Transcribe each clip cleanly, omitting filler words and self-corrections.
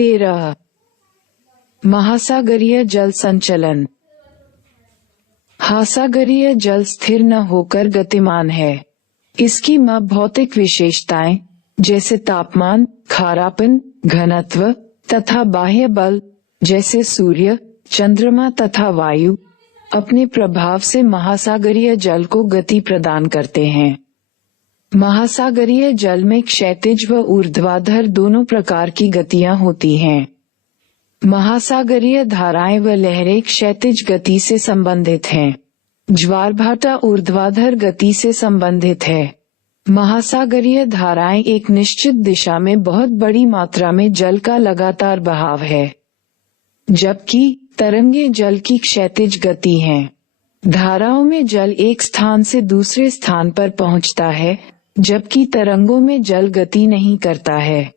13 महासागरीय जल संचलन। महासागरीय जल स्थिर न होकर गतिमान है। इसकी भौतिक विशेषताएं जैसे तापमान, खारापन, घनत्व तथा बाह्य बल जैसे सूर्य, चंद्रमा तथा वायु अपने प्रभाव से महासागरीय जल को गति प्रदान करते हैं। महासागरीय जल में क्षैतिज व ऊर्ध्वाधर दोनों प्रकार की गतियां होती हैं। महासागरीय धाराएं व लहरें क्षैतिज गति से संबंधित हैं। ज्वारभाटा ऊर्ध्वाधर गति से संबंधित है। महासागरीय धाराएं एक निश्चित दिशा में बहुत बड़ी मात्रा में जल का लगातार बहाव है, जबकि तरंगे जल की क्षैतिज गति हैं। धाराओं में जल एक स्थान से दूसरे स्थान पर पहुंचता है, जबकि तरंगों में जल गति नहीं करता है,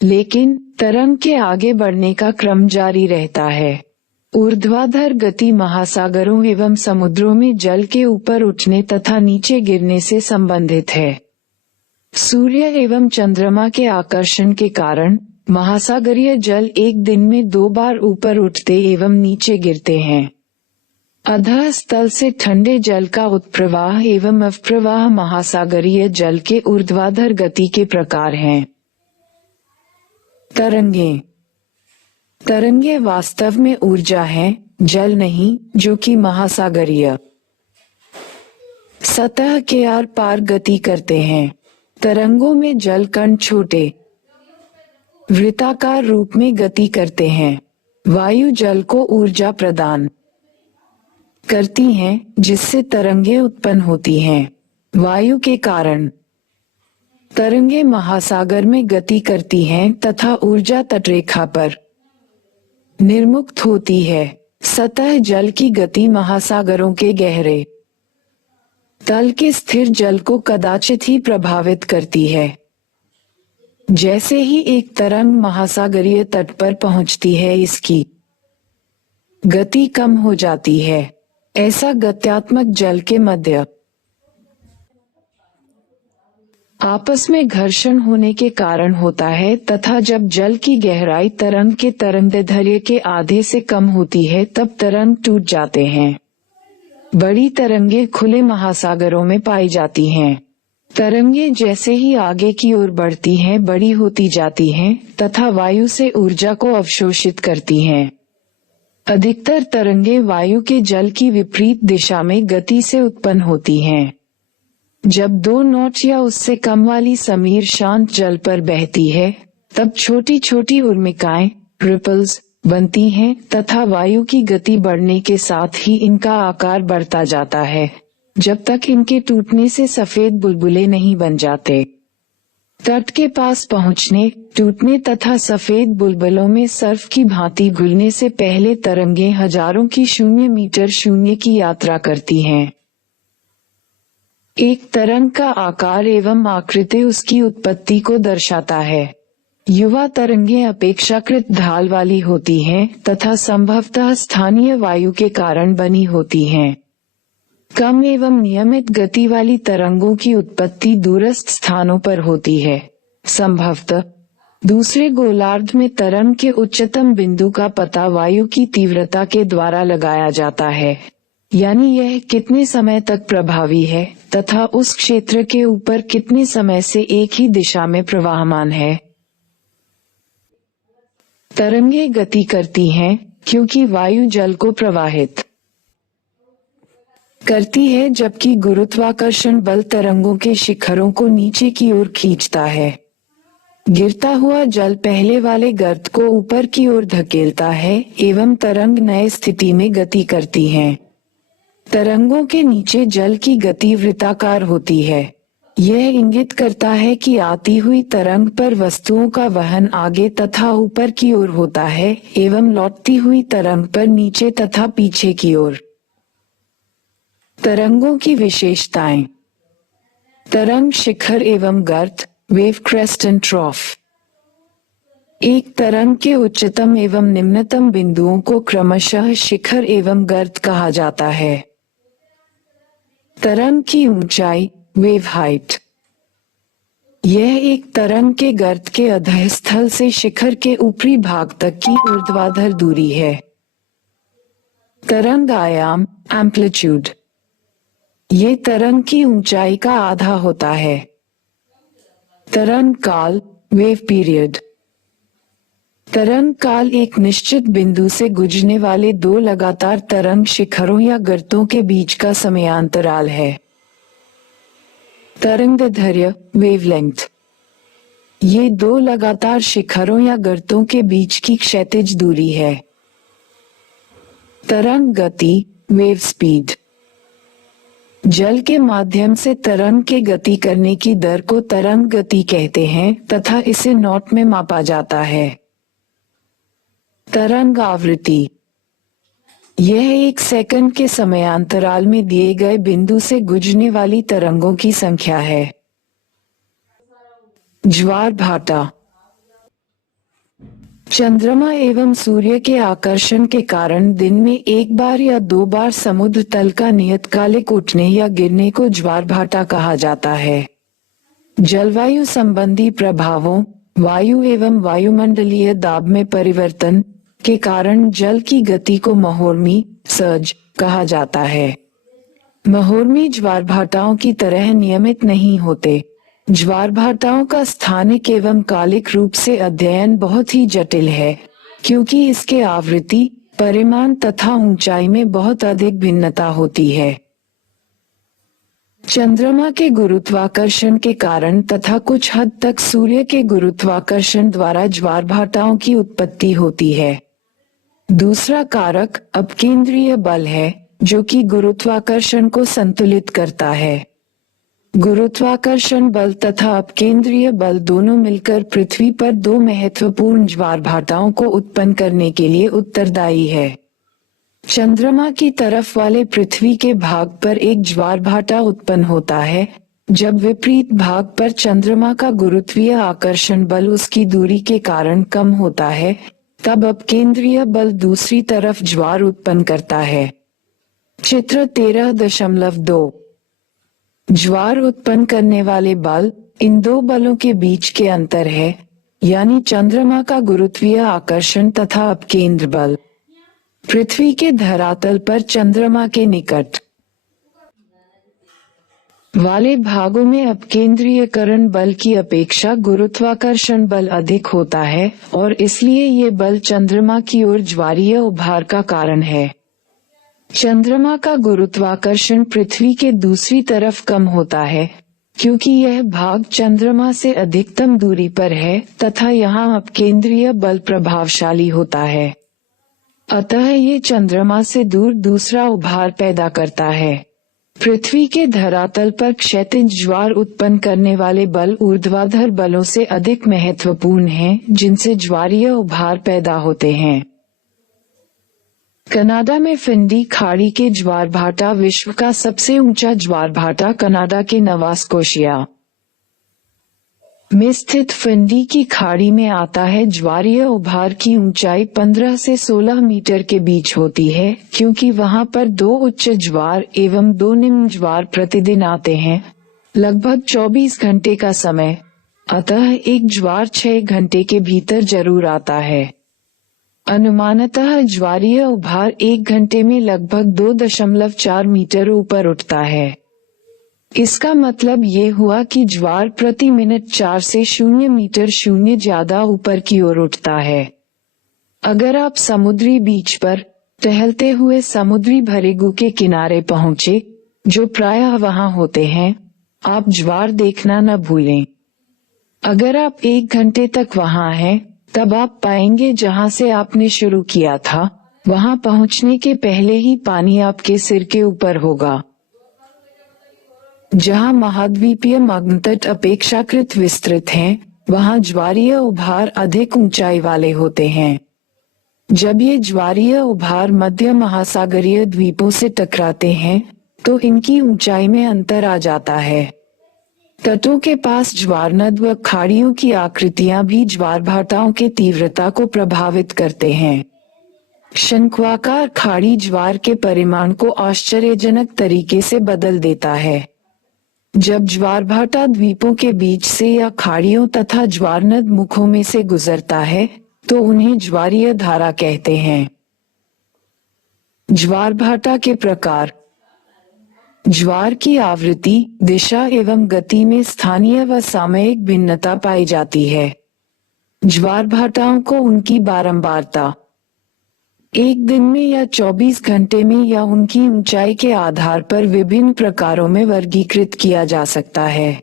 लेकिन तरंग के आगे बढ़ने का क्रम जारी रहता है। ऊर्ध्वाधर गति महासागरों एवं समुद्रों में जल के ऊपर उठने तथा नीचे गिरने से संबंधित है। सूर्य एवं चंद्रमा के आकर्षण के कारण महासागरीय जल एक दिन में 2 बार ऊपर उठते एवं नीचे गिरते हैं। अधः स्थल से ठंडे जल का उत्प्रवाह एवं अवप्रवाह महासागरीय जल के ऊर्ध्वाधर गति के प्रकार हैं। तरंगे। तरंगे वास्तव में ऊर्जा है, जल नहीं, जो कि महासागरीय सतह के आर पार गति करते हैं। तरंगों में जल कण छोटे वृत्ताकार रूप में गति करते हैं। वायु जल को ऊर्जा प्रदान करती हैं, जिससे तरंगे उत्पन्न होती हैं। वायु के कारण तरंगे महासागर में गति करती हैं तथा ऊर्जा तटरेखा पर निर्मुक्त होती है। सतह जल की गति महासागरों के गहरे तल के स्थिर जल को कदाचित ही प्रभावित करती है। जैसे ही एक तरंग महासागरीय तट पर पहुंचती है, इसकी गति कम हो जाती है। ऐसा गत्यात्मक जल के मध्य आपस में घर्षण होने के कारण होता है तथा जब जल की गहराई तरंग के तरंगदैर्घ्य के आधे से कम होती है, तब तरंग टूट जाते हैं। बड़ी तरंगे खुले महासागरों में पाई जाती हैं। तरंगे जैसे ही आगे की ओर बढ़ती हैं, बड़ी होती जाती हैं तथा वायु से ऊर्जा को अवशोषित करती हैं। अधिकतर तरंगे वायु के जल की विपरीत दिशा में गति से उत्पन्न होती हैं। जब 2 नॉट या उससे कम वाली समीर शांत जल पर बहती है, तब छोटी छोटी उर्मिकाएं रिपल्स बनती हैं तथा वायु की गति बढ़ने के साथ ही इनका आकार बढ़ता जाता है, जब तक इनके टूटने से सफेद बुलबुले नहीं बन जाते। तट के पास पहुंचने, टूटने तथा सफेद बुलबुलों में सर्फ की भांति घुलने से पहले तरंगे हजारों की 0 मीटर शून्य की यात्रा करती हैं। एक तरंग का आकार एवं आकृति उसकी उत्पत्ति को दर्शाता है। युवा तरंगे अपेक्षाकृत ढाल वाली होती हैं तथा संभवतः स्थानीय वायु के कारण बनी होती हैं। कम एवं नियमित गति वाली तरंगों की उत्पत्ति दूरस्थ स्थानों पर होती है। संभवतः दूसरे गोलार्ध में तरंग के उच्चतम बिंदु का पता वायु की तीव्रता के द्वारा लगाया जाता है, यानी यह कितने समय तक प्रभावी है तथा उस क्षेत्र के ऊपर कितने समय से एक ही दिशा में प्रवाहमान है। तरंगे गति करती हैं क्योंकि वायु जल को प्रवाहित करती है, जबकि गुरुत्वाकर्षण बल तरंगों के शिखरों को नीचे की ओर खींचता है। गिरता हुआ जल पहले वाले गर्त को ऊपर की ओर धकेलता है एवं तरंग नए स्थिति में गति करती हैं। तरंगों के नीचे जल की गति वृत्ताकार होती है। यह इंगित करता है कि आती हुई तरंग पर वस्तुओं का वहन आगे तथा ऊपर की ओर होता है एवं लौटती हुई तरंग पर नीचे तथा पीछे की ओर। तरंगों की विशेषताएं। तरंग शिखर एवं गर्त, वेव क्रेस्ट एंड ट्रॉफ। एक तरंग के उच्चतम एवं निम्नतम बिंदुओं को क्रमशः शिखर एवं गर्त कहा जाता है। तरंग की ऊंचाई, वेव हाइट। यह एक तरंग के गर्त के अधःस्थल से शिखर के ऊपरी भाग तक की ऊर्ध्वाधर दूरी है। तरंग आयाम एम्पलीट्यूड, ये तरंग की ऊंचाई का आधा होता है। तरंग काल वेव पीरियड, तरंग काल एक निश्चित बिंदु से गुजरने वाले दो लगातार तरंग शिखरों या गर्तों के बीच का समयांतराल है। तरंगदैर्घ्य वेवलेंथ, ये दो लगातार शिखरों या गर्तों के बीच की क्षैतिज दूरी है। तरंग गति वेव स्पीड, जल के माध्यम से तरंग के गति करने की दर को तरंग गति कहते हैं तथा इसे नॉट में मापा जाता है। तरंग आवृत्ति, यह एक सेकंड के समयांतराल में दिए गए बिंदु से गुजरने वाली तरंगों की संख्या है। ज्वार भाटा, चंद्रमा एवं सूर्य के आकर्षण के कारण दिन में एक बार या दो बार समुद्र तल का नियतकालिक उठने या गिरने को ज्वार भाटा कहा जाता है। जलवायु संबंधी प्रभावों, वायु एवं वायुमंडलीय दाब में परिवर्तन के कारण जल की गति को महोर्मी सर्ज कहा जाता है। महोर्मी ज्वार भाटाओं की तरह नियमित नहीं होते। ज्वार भाटाओं का स्थानिक एवं कालिक रूप से अध्ययन बहुत ही जटिल है, क्योंकि इसके आवृत्ति, परिमाण तथा ऊंचाई में बहुत अधिक भिन्नता होती है। चंद्रमा के गुरुत्वाकर्षण के कारण तथा कुछ हद तक सूर्य के गुरुत्वाकर्षण द्वारा ज्वार भाटाओं की उत्पत्ति होती है। दूसरा कारक अपकेंद्रीय बल है, जो कि गुरुत्वाकर्षण को संतुलित करता है। गुरुत्वाकर्षण बल तथा अपकेंद्रीय बल दोनों मिलकर पृथ्वी पर दो महत्वपूर्ण ज्वार भाटाओं को उत्पन्न करने के लिए उत्तरदायी है। चंद्रमा की तरफ वाले पृथ्वी के भाग पर एक ज्वार भाटा उत्पन्न होता है, जब विपरीत भाग पर चंद्रमा का गुरुत्वीय आकर्षण बल उसकी दूरी के कारण कम होता है, तब अपकेंद्रीय बल दूसरी तरफ ज्वार उत्पन्न करता है। चित्र 13.2, ज्वार उत्पन्न करने वाले बल इन दो बलों के बीच के अंतर है, यानी चंद्रमा का गुरुत्वीय आकर्षण तथा अपकेंद्र बल। पृथ्वी के धरातल पर चंद्रमा के निकट वाले भागों में अपकेंद्रीयकरण बल की अपेक्षा गुरुत्वाकर्षण बल अधिक होता है और इसलिए ये बल चंद्रमा की ओर ज्वारीय उभार का कारण है। चंद्रमा का गुरुत्वाकर्षण पृथ्वी के दूसरी तरफ कम होता है, क्योंकि यह भाग चंद्रमा से अधिकतम दूरी पर है तथा यहाँ अपकेंद्रीय बल प्रभावशाली होता है। अतः ये चंद्रमा से दूर दूसरा उभार पैदा करता है। पृथ्वी के धरातल पर क्षैतिज ज्वार उत्पन्न करने वाले बल ऊर्ध्वाधर बलों से अधिक महत्वपूर्ण हैं, जिनसे ज्वारीय उभार पैदा होते हैं। कनाडा में फिंडी खाड़ी के ज्वार भाटा विश्व का सबसे ऊंचा ज्वार भाटा कनाडा के नोवा स्कोशिया में स्थित फिंडी की खाड़ी में आता है। ज्वारीय उभार की ऊंचाई 15 से 16 मीटर के बीच होती है, क्योंकि वहां पर दो उच्च ज्वार एवं दो निम्न ज्वार प्रतिदिन आते हैं, लगभग 24 घंटे का समय। अतः एक ज्वार 6 घंटे के भीतर जरूर आता है। अनुमानतः ज्वारीय उभार 1 घंटे में लगभग 2.4 मीटर ऊपर उठता है। इसका मतलब ये हुआ कि ज्वार प्रति मिनट 4 से 0 मीटर 0 ज्यादा ऊपर की ओर उठता है। अगर आप समुद्री बीच पर टहलते हुए समुद्री भरेगू के किनारे पहुँचे, जो प्रायः वहां होते हैं, आप ज्वार देखना न भूलें। अगर आप 1 घंटे तक वहां हैं, तब आप पाएंगे जहां से आपने शुरू किया था, वहां पहुंचने के पहले ही पानी आपके सिर के ऊपर होगा। जहां महाद्वीपीय मग्नतट अपेक्षाकृत विस्तृत हैं, वहां ज्वारीय उभार अधिक ऊंचाई वाले होते हैं। जब ये ज्वारीय उभार मध्य महासागरीय द्वीपों से टकराते हैं, तो इनकी ऊंचाई में अंतर आ जाता है। तटों के पास ज्वारनद व खाड़ियों की आकृतियां भी ज्वार भाटाओं के तीव्रता को प्रभावित करते हैं। शंक्वाकार खाड़ी ज्वार के परिमाण को आश्चर्यजनक तरीके से बदल देता है। जब ज्वार भाटा द्वीपों के बीच से या खाड़ियों तथा ज्वारनद मुखों में से गुजरता है तो उन्हें ज्वारीय धारा कहते हैं। ज्वार भाटा के प्रकार। ज्वार की आवृत्ति, दिशा एवं गति में स्थानीय व सामयिक भिन्नता पाई जाती है। ज्वार भाटाओं को उनकी बारंबारता, एक दिन में या 24 घंटे में या उनकी ऊंचाई के आधार पर विभिन्न प्रकारों में वर्गीकृत किया जा सकता है।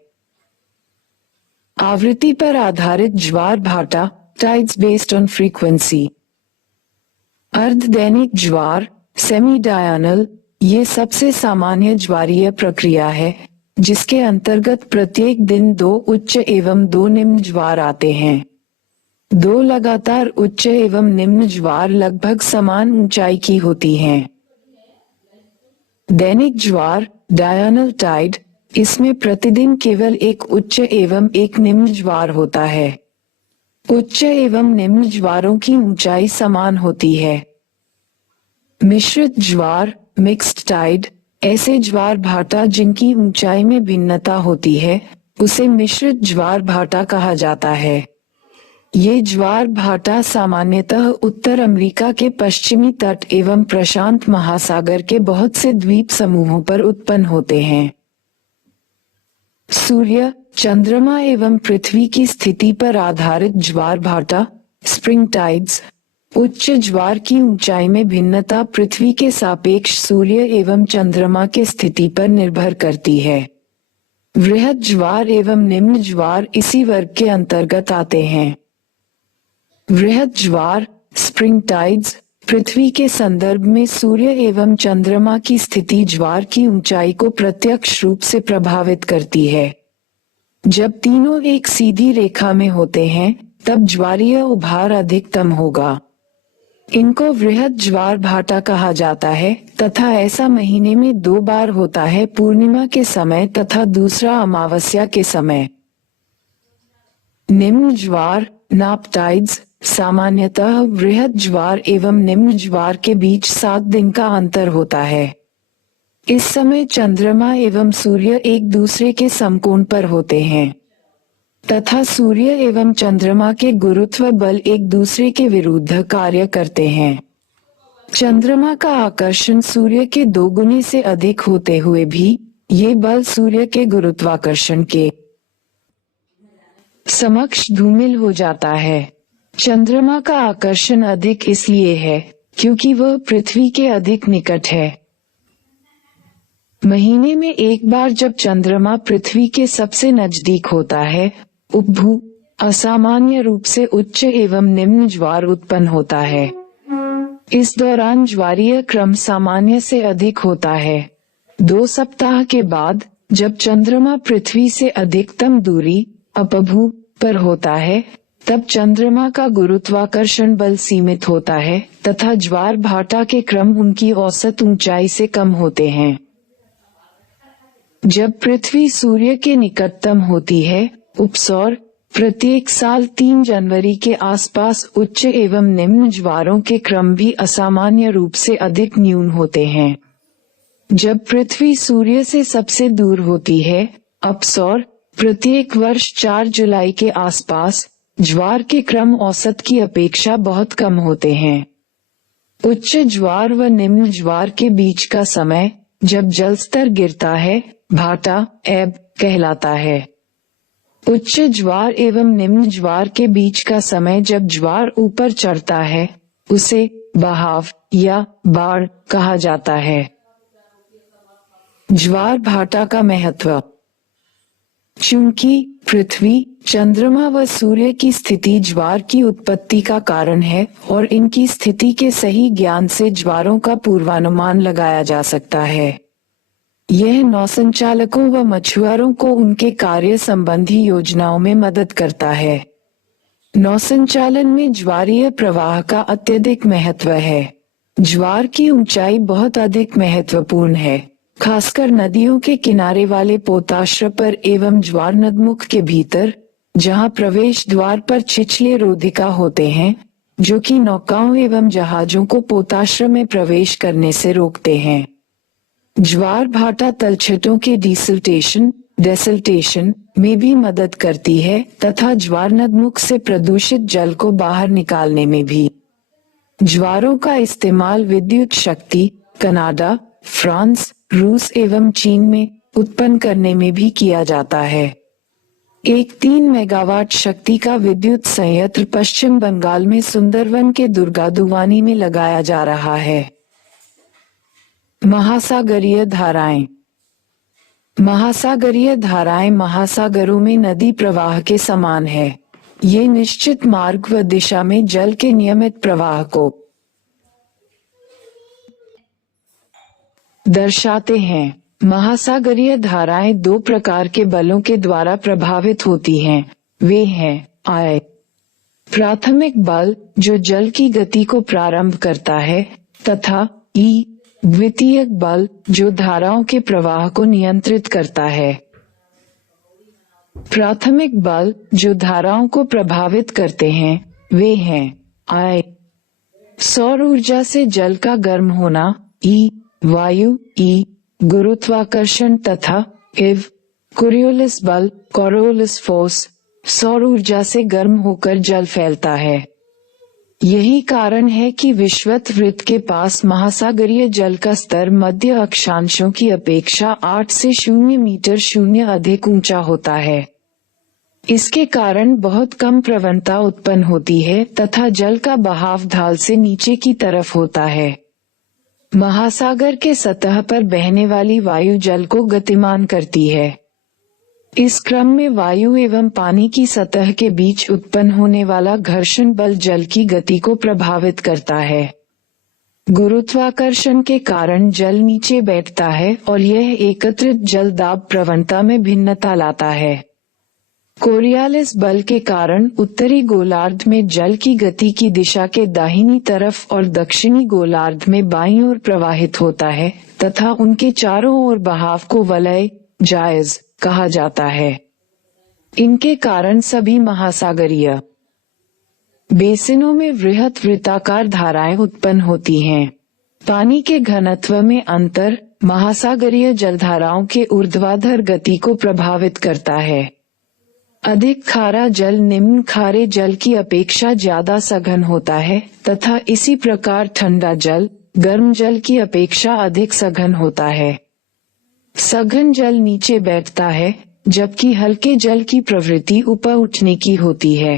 आवृत्ति पर आधारित ज्वार भाटा, टाइड्स बेस्ड ऑन फ्रीक्वेंसी। अर्धदैनिक ज्वार, सेमी डायनल, ये सबसे सामान्य ज्वारीय प्रक्रिया है जिसके अंतर्गत प्रत्येक दिन 2 उच्च एवं 2 निम्न ज्वार आते हैं। 2 लगातार उच्च एवं निम्न ज्वार लगभग समान ऊंचाई की होती हैं। दैनिक ज्वार, डायनल टाइड, इसमें प्रतिदिन केवल एक उच्च एवं एक निम्न ज्वार होता है। उच्च एवं निम्न ज्वारों की ऊंचाई समान होती है। मिश्रित ज्वार, मिक्स्ड टाइड, ऐसे ज्वार भाटा जिनकी ऊंचाई में भिन्नता होती है उसे मिश्रित ज्वार भाटा कहा जाता है। ये ज्वार भाटा सामान्यतः उत्तर अमेरिका के पश्चिमी तट एवं प्रशांत महासागर के बहुत से द्वीप समूहों पर उत्पन्न होते हैं। सूर्य, चंद्रमा एवं पृथ्वी की स्थिति पर आधारित ज्वार भाटा, स्प्रिंग टाइड्स। उच्च ज्वार की ऊंचाई में भिन्नता पृथ्वी के सापेक्ष सूर्य एवं चंद्रमा के स्थिति पर निर्भर करती है। वृहद ज्वार एवं निम्न ज्वार इसी वर्ग के अंतर्गत आते हैं। वृहद ज्वार, स्प्रिंग टाइड्स, पृथ्वी के संदर्भ में सूर्य एवं चंद्रमा की स्थिति ज्वार की ऊंचाई को प्रत्यक्ष रूप से प्रभावित करती है। जब तीनों एक सीधी रेखा में होते हैं तब ज्वारीय उभार अधिकतम होगा। इनको वृहद ज्वार भाटा कहा जाता है तथा ऐसा महीने में 2 बार होता है, पूर्णिमा के समय तथा दूसरा अमावस्या के समय। निम्न ज्वार, नाप टाइड्स, सामान्यतः वृहद ज्वार एवं निम्न ज्वार के बीच 7 दिन का अंतर होता है। इस समय चंद्रमा एवं सूर्य एक दूसरे के समकोण पर होते हैं तथा सूर्य एवं चंद्रमा के गुरुत्व बल एक दूसरे के विरुद्ध कार्य करते हैं। चंद्रमा का आकर्षण सूर्य के 2 गुने से अधिक होते हुए भी ये बल सूर्य के गुरुत्वाकर्षण के समक्ष धूमिल हो जाता है। चंद्रमा का आकर्षण अधिक इसलिए है क्योंकि वह पृथ्वी के अधिक निकट है। महीने में एक बार जब चंद्रमा पृथ्वी के सबसे नजदीक होता है, उपभू असामान्य रूप से उच्च एवं निम्न ज्वार उत्पन्न होता है। इस दौरान ज्वारीय क्रम सामान्य से अधिक होता है। 2 सप्ताह के बाद जब चंद्रमा पृथ्वी से अधिकतम दूरी अपभू पर होता है तब चंद्रमा का गुरुत्वाकर्षण बल सीमित होता है तथा ज्वार भाटा के क्रम उनकी औसत ऊंचाई से कम होते हैं। जब पृथ्वी सूर्य के निकटतम होती है, उपसौर, प्रत्येक साल 3 जनवरी के आसपास उच्च एवं निम्न ज्वारों के क्रम भी असामान्य रूप से अधिक न्यून होते हैं। जब पृथ्वी सूर्य से सबसे दूर होती है, अपसौर, प्रत्येक वर्ष 4 जुलाई के आसपास ज्वार के क्रम औसत की अपेक्षा बहुत कम होते हैं। उच्च ज्वार व निम्न ज्वार के बीच का समय जब जलस्तर गिरता है, भाटा, एब कहलाता है। उच्च ज्वार एवं निम्न ज्वार के बीच का समय जब ज्वार ऊपर चढ़ता है, उसे बहाव या बाढ़ कहा जाता है। ज्वार भाटा का महत्व। चूंकि पृथ्वी, चंद्रमा व सूर्य की स्थिति ज्वार की उत्पत्ति का कारण है और इनकी स्थिति के सही ज्ञान से ज्वारों का पूर्वानुमान लगाया जा सकता है। यह नौसंचालकों व मछुआरों को उनके कार्य संबंधी योजनाओं में मदद करता है। नौसंचालन में ज्वारीय प्रवाह का अत्यधिक महत्व है। ज्वार की ऊंचाई बहुत अधिक महत्वपूर्ण है, खासकर नदियों के किनारे वाले पोताश्र पर एवं ज्वार नदमुख के भीतर, जहां प्रवेश द्वार पर छिछले रोधिका होते हैं, जो कि नौकाओं एवं जहाजों को पोताश्र में प्रवेश करने से रोकते हैं। ज्वार भाटा तलछटों के डिसिल्टेशन, डेसल्टेशन में भी मदद करती है तथा ज्वार नदमुख से प्रदूषित जल को बाहर निकालने में भी। ज्वारों का इस्तेमाल विद्युत शक्ति कनाडा, फ्रांस, रूस एवं चीन में उत्पन्न करने में भी किया जाता है। एक 3 मेगावाट शक्ति का विद्युत संयंत्र पश्चिम बंगाल में सुंदरवन के दुर्गादुवानी में लगाया जा रहा है। महासागरीय धाराएं। महासागरीय धाराएं महासागरों में नदी प्रवाह के समान है। ये निश्चित मार्ग व दिशा में जल के नियमित प्रवाह को दर्शाते हैं। महासागरीय धाराएं 2 प्रकार के बलों के द्वारा प्रभावित होती हैं। वे हैं I प्राथमिक बल जो जल की गति को प्रारंभ करता है तथा E द्वितीयक बल जो धाराओं के प्रवाह को नियंत्रित करता है। प्राथमिक बल जो धाराओं को प्रभावित करते हैं वे हैं I सौर ऊर्जा से जल का गर्म होना, E वायु, E गुरुत्वाकर्षण तथा इव कोरियोलिस बल कोरियोलिस फोर्स सौर ऊर्जा से गर्म होकर जल फैलता है। यही कारण है कि विषुवत वृत्त के पास महासागरीय जल का स्तर मध्य अक्षांशों की अपेक्षा 8 से 0 मीटर 0 अधिक ऊंचा होता है। इसके कारण बहुत कम प्रवणता उत्पन्न होती है तथा जल का बहाव ढाल से नीचे की तरफ होता है। महासागर के सतह पर बहने वाली वायु जल को गतिमान करती है। इस क्रम में वायु एवं पानी की सतह के बीच उत्पन्न होने वाला घर्षण बल जल की गति को प्रभावित करता है। गुरुत्वाकर्षण के कारण जल नीचे बैठता है और यह एकत्रित जल दाब प्रवणता में भिन्नता लाता है। कोरियोलिस बल के कारण उत्तरी गोलार्ध में जल की गति की दिशा के दाहिनी तरफ और दक्षिणी गोलार्ध में बाईं ओर प्रवाहित होता है तथा उनके चारों ओर बहाव को वलय जायज कहा जाता है। इनके कारण सभी महासागरीय बेसिनों में वृहत वृत्ताकार धाराएं उत्पन्न होती हैं। पानी के घनत्व में अंतर महासागरीय जलधाराओं के ऊर्ध्वाधर गति को प्रभावित करता है। अधिक खारा जल निम्न खारे जल की अपेक्षा ज्यादा सघन होता है तथा इसी प्रकार ठंडा जल गर्म जल की अपेक्षा अधिक सघन होता है। सघन जल नीचे बैठता है जबकि हल्के जल की प्रवृत्ति ऊपर उठने की होती है।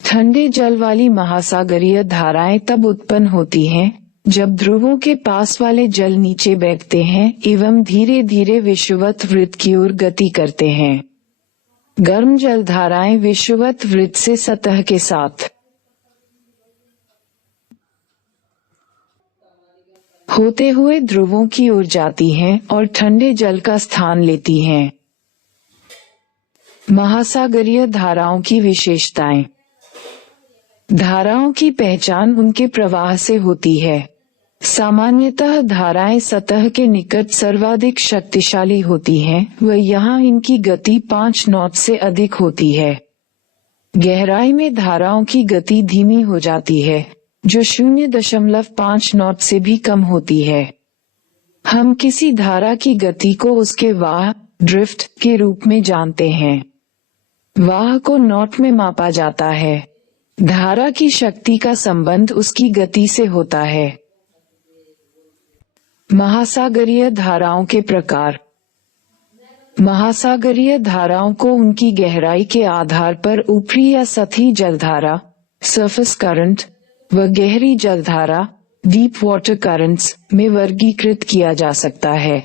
ठंडे जल वाली महासागरीय धाराएं तब उत्पन्न होती हैं जब ध्रुवों के पास वाले जल नीचे बैठते हैं एवं धीरे धीरे विषुवत वृत्त की ओर गति करते हैं। गर्म जल धाराएं विषुवत वृत्त से सतह के साथ होते हुए ध्रुवों की ओर जाती हैं और ठंडे जल का स्थान लेती हैं। महासागरीय धाराओं की विशेषताएं। धाराओं की पहचान उनके प्रवाह से होती है। सामान्यतः धाराएं सतह के निकट सर्वाधिक शक्तिशाली होती हैं व यहाँ इनकी गति 5 नॉट से अधिक होती है। गहराई में धाराओं की गति धीमी हो जाती है जो 0.5 नॉट से भी कम होती है। हम किसी धारा की गति को उसके वाह ड्रिफ्ट के रूप में जानते हैं। वाह को नॉट में मापा जाता है। धारा की शक्ति का संबंध उसकी गति से होता है। महासागरीय धाराओं के प्रकार। महासागरीय धाराओं को उनकी गहराई के आधार पर ऊपरी या सतही जलधारा सरफेस करंट व गहरी जलधारा डीप वाटर करंट्स में वर्गीकृत किया जा सकता है।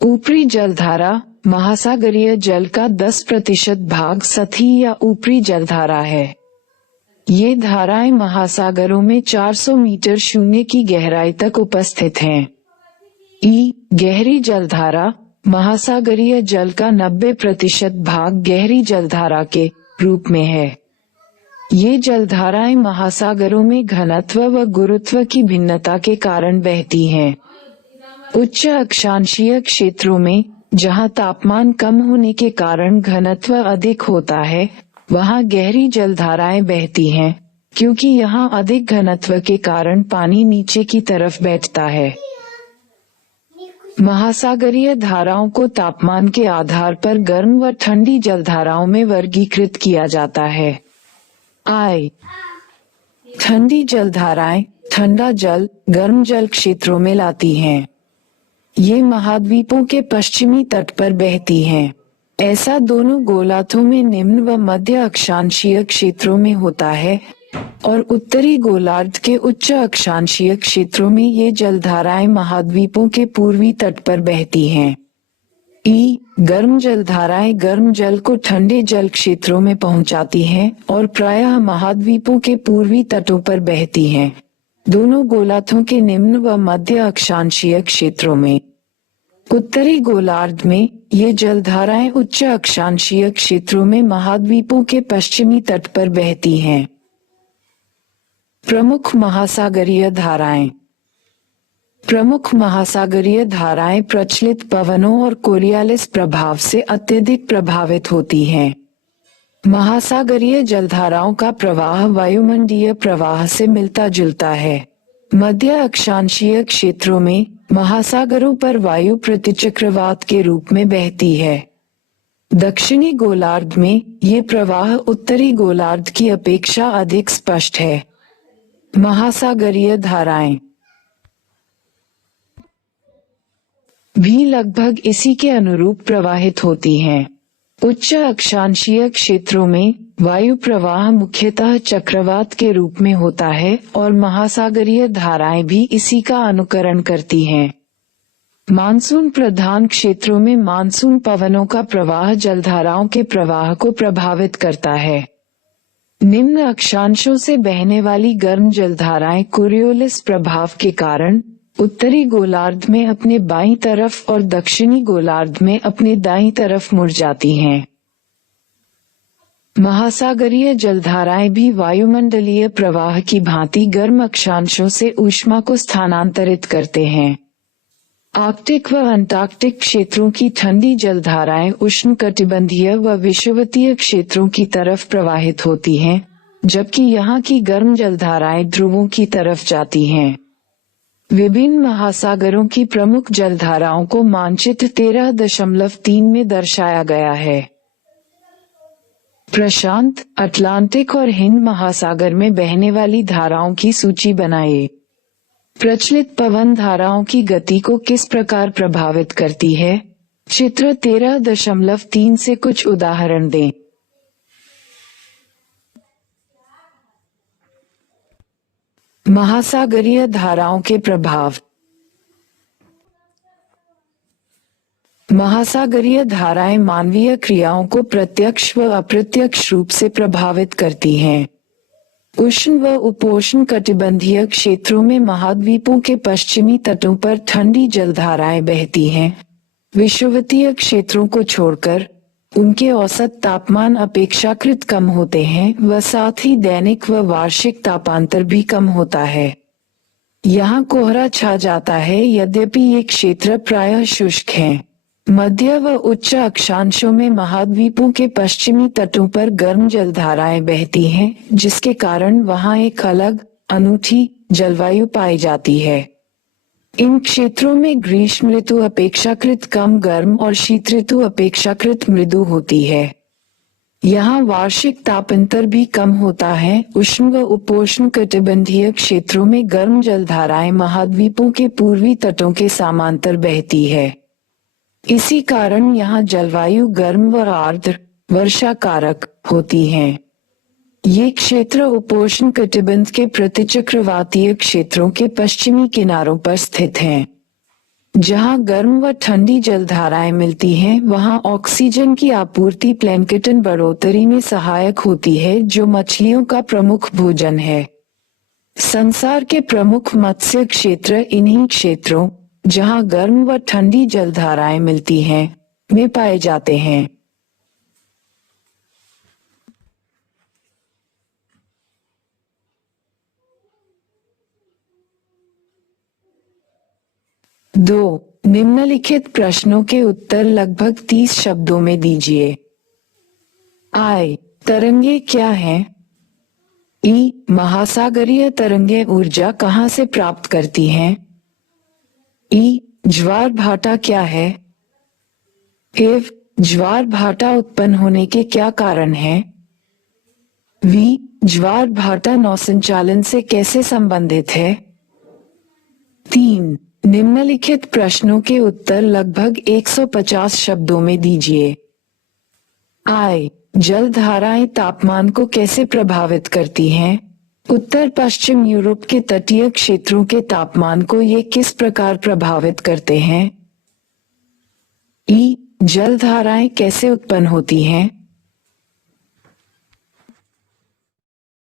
ऊपरी जलधारा महासागरीय जल का 10% भाग सतही या ऊपरी जलधारा है। ये धाराएं महासागरों में 400 मीटर शून्य की गहराई तक उपस्थित हैं। गहरी जलधारा महासागरीय जल का 90% भाग गहरी जलधारा के रूप में है। ये जलधाराएं महासागरों में घनत्व व गुरुत्व की भिन्नता के कारण बहती हैं। उच्च अक्षांशीय क्षेत्रों में जहां तापमान कम होने के कारण घनत्व अधिक होता है वहां गहरी जलधाराएं बहती हैं क्योंकि यहां अधिक घनत्व के कारण पानी नीचे की तरफ बैठता है। महासागरीय धाराओं को तापमान के आधार पर गर्म व ठंडी जलधाराओं में वर्गीकृत किया जाता है। ठंडी जलधाराएं ठंडा जल गर्म जल क्षेत्रों में लाती हैं। ये महाद्वीपों के पश्चिमी तट पर बहती हैं। ऐसा दोनों गोलार्धों में निम्न व मध्य अक्षांशीय क्षेत्रों में होता है और उत्तरी गोलार्ध के उच्च अक्षांशीय क्षेत्रों में ये जलधाराएं महाद्वीपों के पूर्वी तट पर बहती हैं। गर्म जलधाराएं गर्म जल को ठंडे जल क्षेत्रों में पहुंचाती हैं और प्रायः महाद्वीपों के पूर्वी तटों पर बहती हैं, दोनों गोलार्धों के निम्न व मध्य अक्षांशीय क्षेत्रों में। उत्तरी गोलार्ध में ये जलधाराएं उच्च अक्षांशीय क्षेत्रों में महाद्वीपों के पश्चिमी तट पर बहती हैं। प्रमुख महासागरीय धाराएं। प्रमुख महासागरीय धाराएं प्रचलित पवनों और कोरियालिस प्रभाव से अत्यधिक प्रभावित होती हैं। महासागरीय जलधाराओं का प्रवाह वायुमंडलीय प्रवाह से मिलता जुलता है। मध्य अक्षांशीय क्षेत्रों में महासागरों पर वायु प्रतिचक्रवात के रूप में बहती है। दक्षिणी गोलार्ध में ये प्रवाह उत्तरी गोलार्ध की अपेक्षा अधिक स्पष्ट है। महासागरीय धाराएं भी लगभग इसी के अनुरूप प्रवाहित होती हैं। उच्च अक्षांशीय क्षेत्रों में वायु प्रवाह मुख्यतः चक्रवात के रूप में होता है और महासागरीय धाराएं भी इसी का अनुकरण करती हैं। मानसून प्रधान क्षेत्रों में मानसून पवनों का प्रवाह जलधाराओं के प्रवाह को प्रभावित करता है। निम्न अक्षांशों से बहने वाली गर्म जलधाराएं कोरियोलिस प्रभाव के कारण उत्तरी गोलार्ध में अपने बाईं तरफ और दक्षिणी गोलार्ध में अपने दाईं तरफ मुड़ जाती हैं। महासागरीय जलधाराएं भी वायुमंडलीय प्रवाह की भांति गर्म अक्षांशों से ऊष्मा को स्थानांतरित करते हैं। आर्कटिक व अंटार्कटिक क्षेत्रों की ठंडी जलधाराएं उष्णकटिबंधीय व विषुवतीय क्षेत्रों की तरफ प्रवाहित होती हैं, जबकि यहाँ की गर्म जलधाराएं ध्रुवों की तरफ जाती हैं। विभिन्न महासागरों की प्रमुख जलधाराओं को मानचित्र 13.3 में दर्शाया गया है। प्रशांत, अटलांटिक और हिंद महासागर में बहने वाली धाराओं की सूची बनाइए। प्रचलित पवन धाराओं की गति को किस प्रकार प्रभावित करती है? चित्र 13.3 से कुछ उदाहरण दें। महासागरीय धाराओं के प्रभाव। महासागरीय धाराएं मानवीय क्रियाओं को प्रत्यक्ष व अप्रत्यक्ष रूप से प्रभावित करती हैं। उष्ण व उपोष्ण कटिबंधीय क्षेत्रों में महाद्वीपों के पश्चिमी तटों पर ठंडी जलधाराएं बहती हैं। विषुवतीय क्षेत्रों को छोड़कर उनके औसत तापमान अपेक्षाकृत कम होते हैं व साथ ही दैनिक व वार्षिक तापांतर भी कम होता है। यहाँ कोहरा छा जाता है, यद्यपि ये क्षेत्र प्रायः शुष्क हैं। मध्य व उच्च अक्षांशों में महाद्वीपों के पश्चिमी तटों पर गर्म जलधाराएं बहती हैं, जिसके कारण वहाँ एक अलग अनूठी जलवायु पाई जाती है। इन क्षेत्रों में ग्रीष्म ऋतु अपेक्षाकृत कम गर्म और शीत ऋतु अपेक्षाकृत मृदु होती है। यहाँ वार्षिक तापांतर भी कम होता है। उष्ण व उपोष्ण कटिबंधीय क्षेत्रों में गर्म जलधाराएं महाद्वीपों के पूर्वी तटों के समांतर बहती है। इसी कारण यहाँ जलवायु गर्म व आर्द्र वर्षा कारक होती है। ये क्षेत्र उपोष्ण कटिबंध के प्रतिचक्रवातीय क्षेत्रों के पश्चिमी किनारों पर स्थित हैं। जहाँ गर्म व ठंडी जलधाराएं मिलती हैं, वहाँ ऑक्सीजन की आपूर्ति प्लैंकटन बढ़ोतरी में सहायक होती है, जो मछलियों का प्रमुख भोजन है। संसार के प्रमुख मत्स्य क्षेत्र इन्हीं क्षेत्रों, जहाँ गर्म व ठंडी जलधाराएं मिलती हैं, में पाए जाते हैं। निम्नलिखित प्रश्नों के उत्तर लगभग 30 शब्दों में दीजिए। तरंगे क्या हैं? महासागरीय तरंगें ऊर्जा कहाँ से प्राप्त करती हैं? ज्वार भाटा क्या है? एव, ज्वार भाटा उत्पन्न होने के क्या कारण हैं? वी, ज्वार भाटा नौसंचालन से कैसे संबंधित है? 3. निम्नलिखित प्रश्नों के उत्तर लगभग 150 शब्दों में दीजिए। आई, जलधाराएं तापमान को कैसे प्रभावित करती हैं? उत्तर पश्चिम यूरोप के तटीय क्षेत्रों के तापमान को ये किस प्रकार प्रभावित करते हैं? ई, जलधाराएं कैसे उत्पन्न होती हैं?